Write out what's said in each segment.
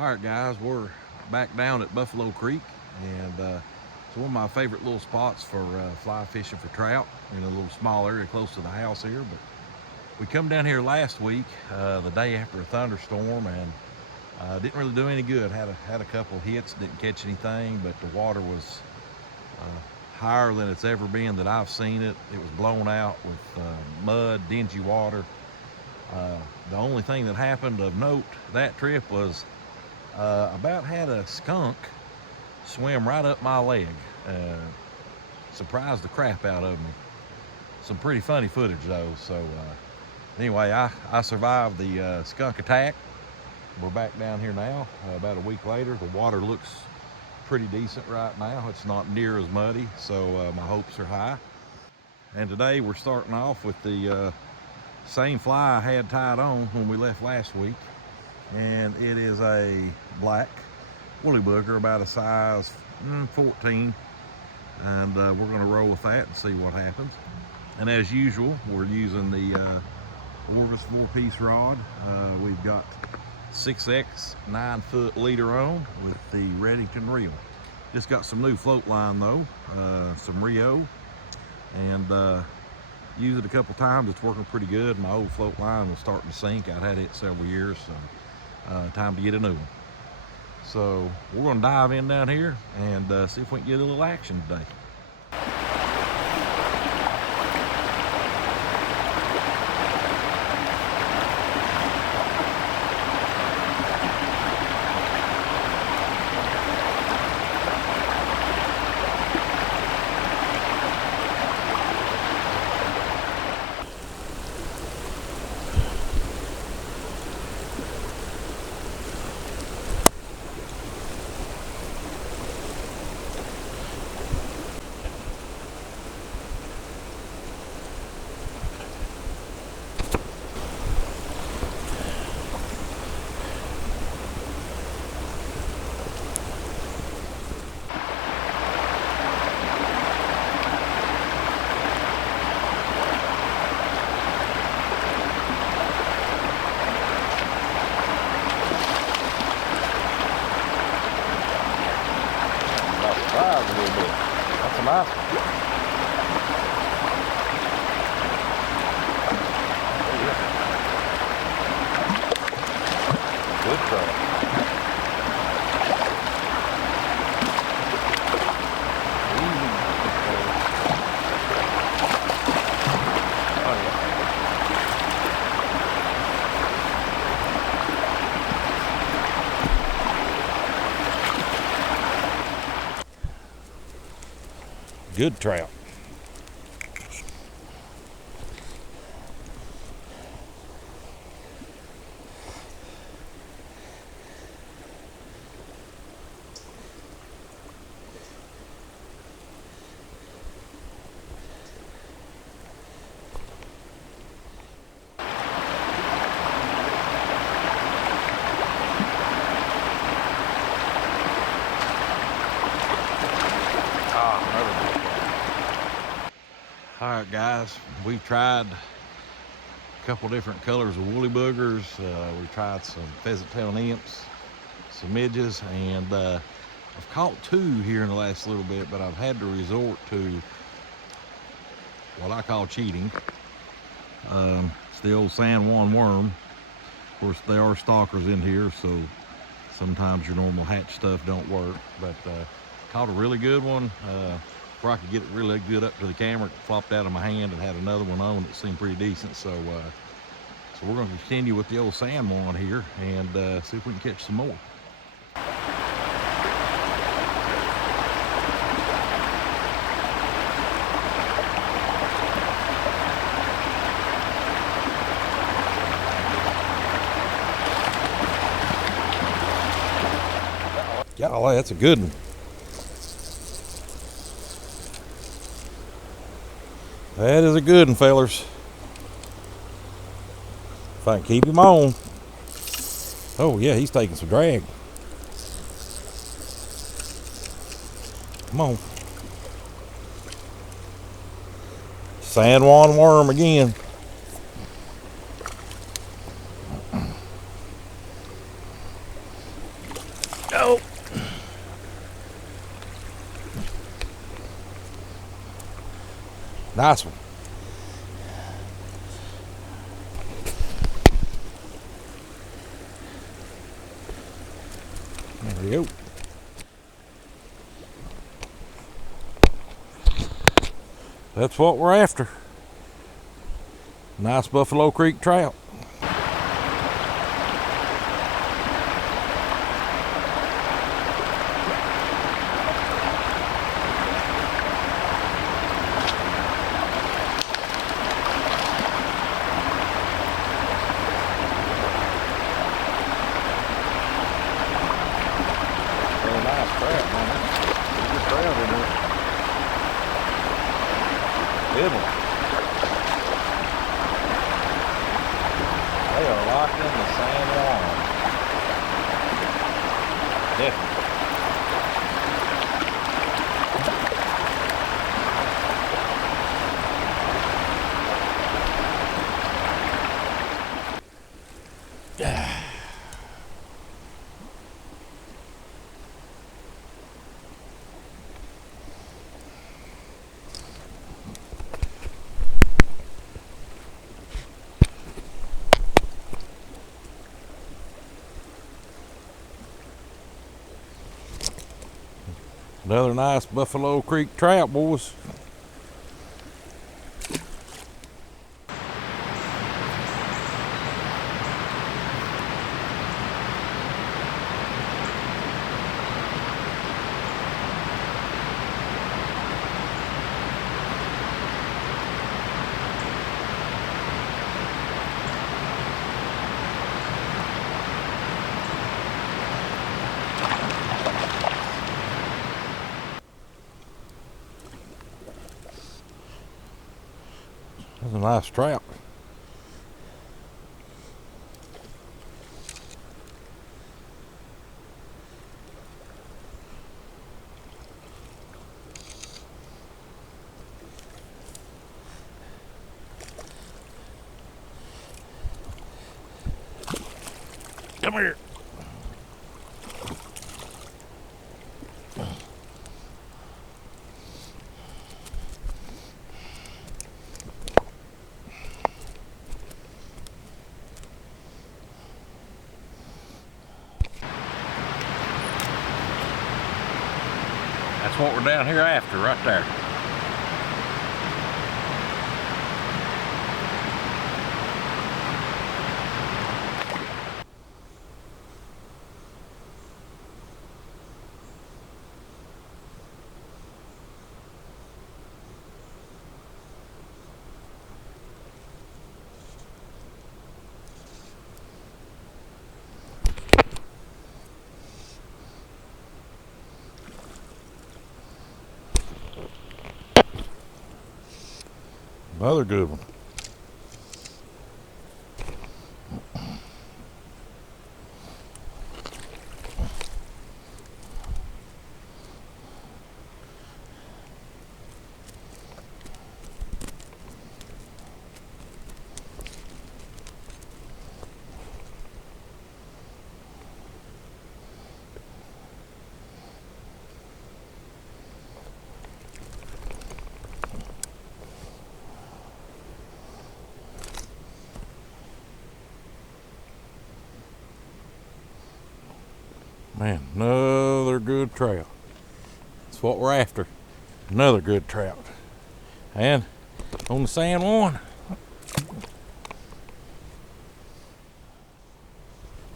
All right, guys, we're back down at Buffalo Creek, and it's one of my favorite little spots for fly fishing for trout in a little small area close to the house here. But we come down here last week, the day after a thunderstorm, and didn't really do any good. Had a couple hits, didn't catch anything, but the water was higher than it's ever been that I've seen it. It was blown out with mud, dingy water. The only thing that happened of note that trip was about had a skunk swim right up my leg. Surprised the crap out of me. Some pretty funny footage though. So anyway, I survived the skunk attack. We're back down here now, about a week later. The water looks pretty decent right now. It's not near as muddy, so my hopes are high. And today we're starting off with the same fly I had tied on when we left last week. And it is a black woolly booger, about a size 14. And we're gonna roll with that and see what happens. And as usual, we're using the Orvis 4-piece rod. We've got 6X 9-foot leader on with the Redington reel. Just got some new float line though, some Rio, and used it a couple times. It's working pretty good. My old float line was starting to sink. I'd had it several years, so time to get a new one. So we're gonna dive in down here and see if we can get a little action today. A little bit. That's a nice one. Good trout. Good trout. All right, guys, we've tried a couple different colors of woolly boogers. We tried some pheasant tail nymphs, some midges, and I've caught 2 here in the last little bit, but I've had to resort to what I call cheating. It's the old San Juan Worm. Of course, there are stalkers in here, so sometimes your normal hatch stuff don't work, but caught a really good one. Before I could get it really good up to the camera, it flopped out of my hand and had another one on that seemed pretty decent. So we're going to continue with the old San Juan here and see if we can catch some more. Golly, that's a good one. That is a good one, fellers. If I can keep him on. Oh yeah, he's taking some drag. Come on. San Juan Worm again. Oh. Nice one. There we go. That's what we're after. Nice Buffalo Creek trout. Good one. They are locked in the San Juan. Definitely. Another nice Buffalo Creek trout, boys. That's a nice trout. Come here. That's what we're down here after, right there. Another good one. Man, another good trout. That's what we're after. Another good trout. And on the San Juan.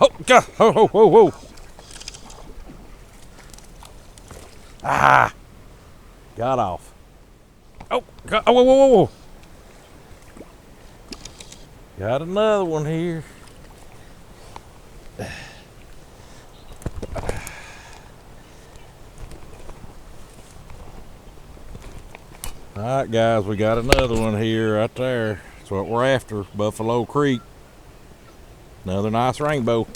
Oh, God. Oh, oh, oh, oh. Ah. Got off. Oh, God. Oh, whoa, whoa, whoa, whoa. Got another one here. All right, guys, we got another one here right there. That's what we're after, Buffalo Creek. Another nice rainbow.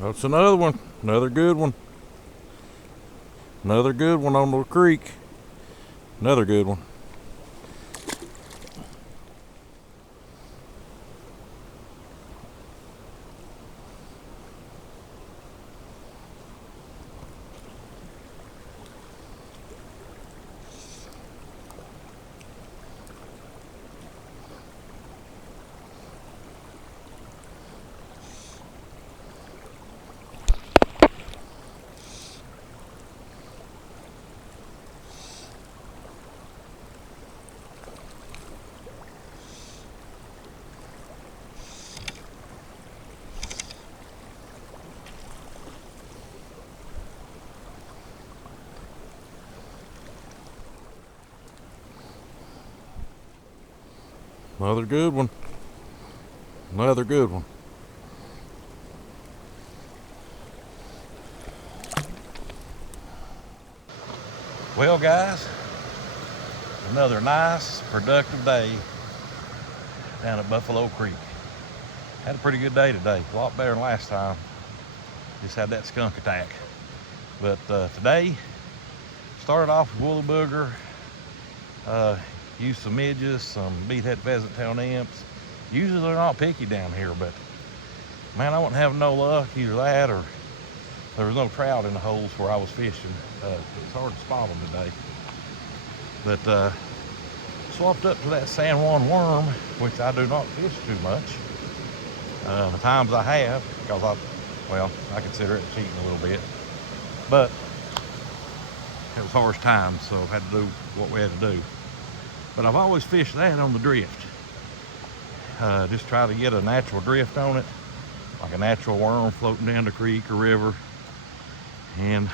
That's another one, another good one. Another good one on the creek. Another good one. Another good one. Another good one. Well, guys, another nice, productive day down at Buffalo Creek. Had a pretty good day today. A lot better than last time. Just had that skunk attack. But today, started off with woolly booger. Used some midges, some beadhead pheasant tail nymphs. Usually they're not picky down here, but man, I wasn't having no luck, either that or there was no trout in the holes where I was fishing. It's hard to spot them today. But swapped up to that San Juan Worm, which I do not fish too much. The times I have, because I consider it cheating a little bit. But it was harsh times, so I had to do what we had to do. But I've always fished that on the drift. Just try to get a natural drift on it, like a natural worm floating down the creek or river. And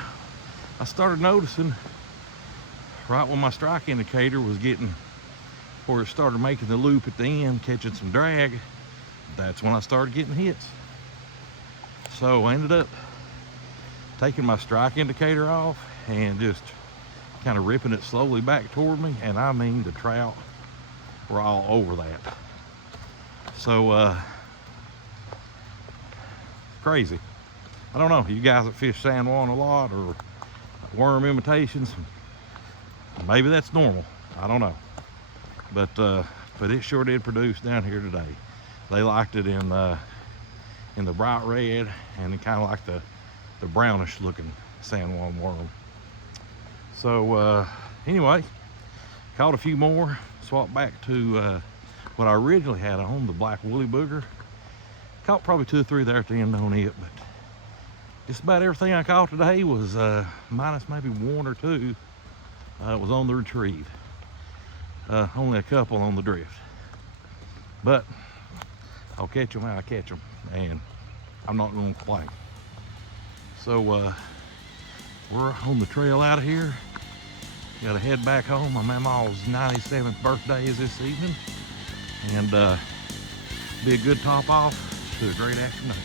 I started noticing right when my strike indicator was getting where it started making the loop at the end, catching some drag, that's when I started getting hits. So I ended up taking my strike indicator off and just kind of ripping it slowly back toward me, and I mean the trout were all over that. So crazy. I don't know, you guys that fish San Juan a lot or worm imitations, maybe that's normal, I don't know. But it sure did produce down here today. They liked it in the bright red and kind of like the brownish looking San Juan worm. So anyway, caught a few more, swapped back to what I originally had on, the black woolly booger. Caught probably 2 or 3 there at the end on it, but just about everything I caught today was minus maybe 1 or 2 was on the retrieve. Only a couple on the drift. But I'll catch them how I catch them, and I'm not going to complain. So we're on the trail out of here. Got to head back home. My mama's 97th birthday is this evening, and be a good top off to a great afternoon.